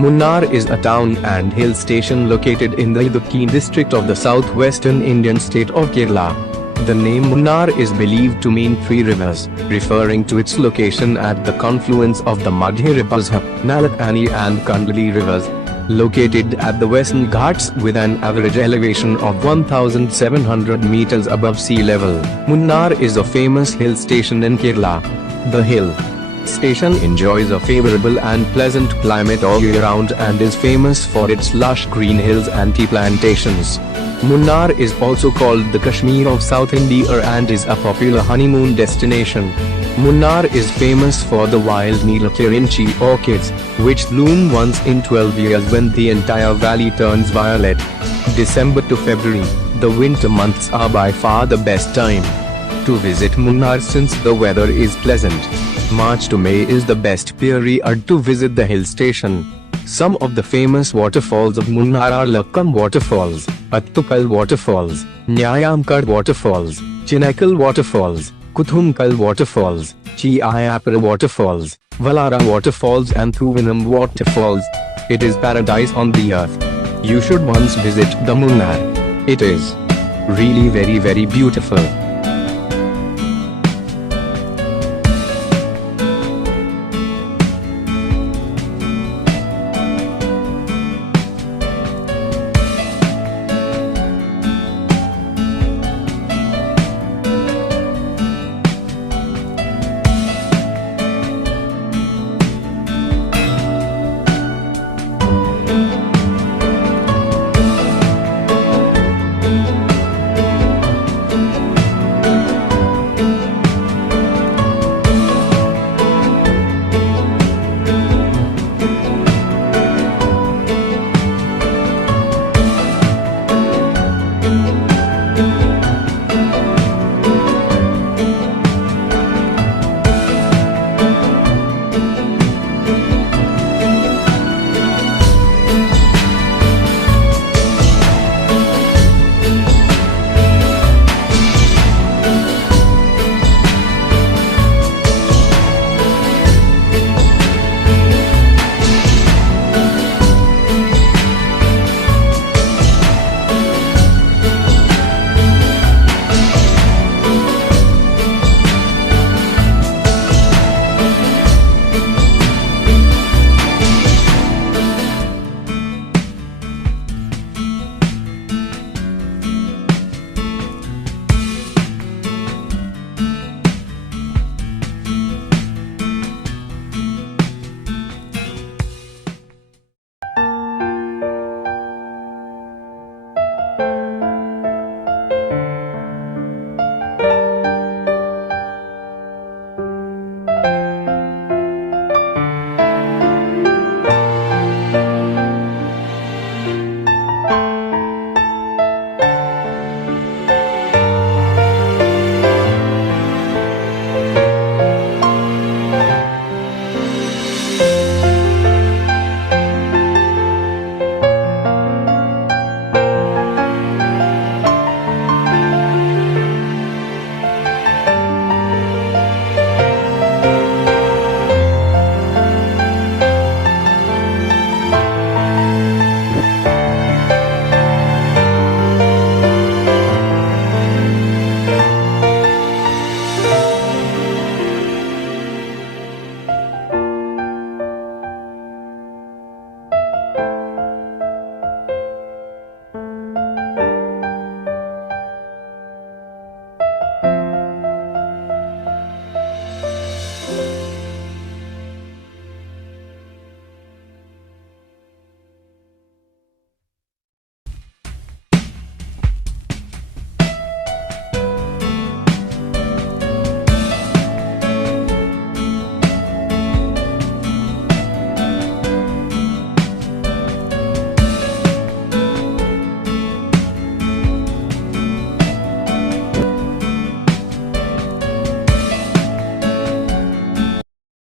Munnar is a town and hill station located in the Idukki district of the southwestern Indian state of Kerala. The name Munnar is believed to mean three rivers, referring to its location at the confluence of the Madhya rivers Nalapani and Kandali rivers, located at the Western Ghats with an average elevation of 1,700 meters above sea level. Munnar is a famous hill station in Kerala. The hill station enjoys a favorable and pleasant climate all year round and is famous for its lush green hills and tea plantations. Munnar is also called the Kashmir of South India and is a popular honeymoon destination. Munnar is famous for the wild Neelakirinchi orchids, which bloom once in 12 years when the entire valley turns violet. December to February, the winter months are by far the best time to visit Munnar since the weather is pleasant. March to May is the best period to visit the hill station. Some of the famous waterfalls of Munnar are Lakkam Waterfalls, Attukal Waterfalls, Nyayamkad Waterfalls, Chinakal Waterfalls, Kuthumkal Waterfalls, Chiayapara Waterfalls, Valara Waterfalls and Thuvanam Waterfalls. It is paradise on the earth. You should once visit the Munnar. It is really very beautiful.